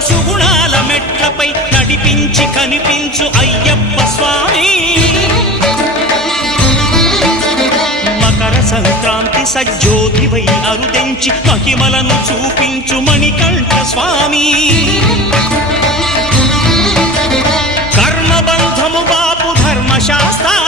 సుగుణాల మెట్లపై నడిపించి కనిపించు అయ్యప్ప స్వామి. మకర సంక్రాంతి సజ్జోతివై అరుదెంచి మహిమలను చూపించు మణికంఠ స్వామి. కర్మబంధము బాపు ధర్మశాస్త్ర